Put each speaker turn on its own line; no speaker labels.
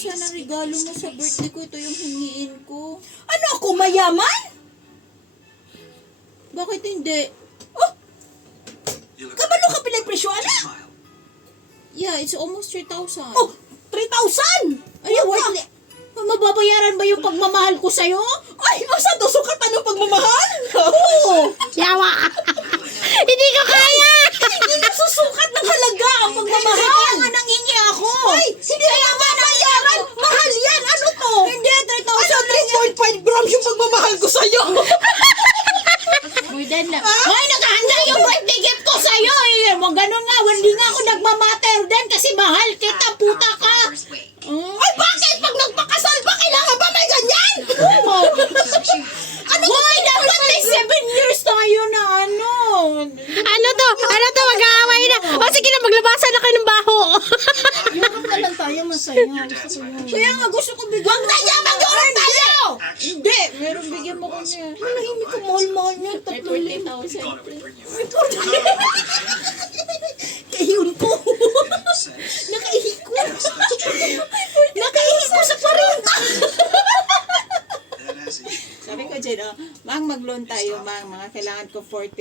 sana regalo mo sa birthday ko. Ito yung hingiin ko.
Ano ako, mayaman?
Bakit hindi?
Oh, kabalo ka pinagpresyo, ana?
Yeah, it's almost 3,000.
Oh, 3,000!
Ay, wait. Mababayaran ba yung pagmamahal ko sa'yo?
Ay, asa to sukat anong pagmamahal?
Oo.
Yawa! Hindi ko kaya!
Hindi na susukat ng halaga ang pagmamahal.
Kaya nga nangingi ako.
Ay, hindi ka mabayaran. Mahal yan. Ano to?
Hindi, 3,000.
Ano, 3.5 grams yung pagmamahal ko sa'yo?
More than lang. Hoy, nakahanda yung birthday gift ko sa'yo eh. Mo ganun nga, hindi nga ako nagmamatter din kasi mahal kita, puta ka.
Ay, bakit? Pag nagpakasal ba, kailangan ba may ganyan?
Ano Hoy, dapat may 7 years tayo na ano.
Ano to? Ano to? Mag-aaway na. O sige na, maglabasan na kayo ng baho.
Yakap na lang tayo, masaya. Gusto ko yun. Kaya nga, gusto ko bigyan.
Huwag na yan, mag-urong tayo!
Hindi, meron bigyan mo kami.
Manahimik ko, mahal-mahal niya.
May 40,000.
Kahiyun ko. Nakaihi ko. Nakaihi ko sa 40.
Sabi ko dyan, Mang, mag-loan tayo, Mang. Mga kailangan ko 40.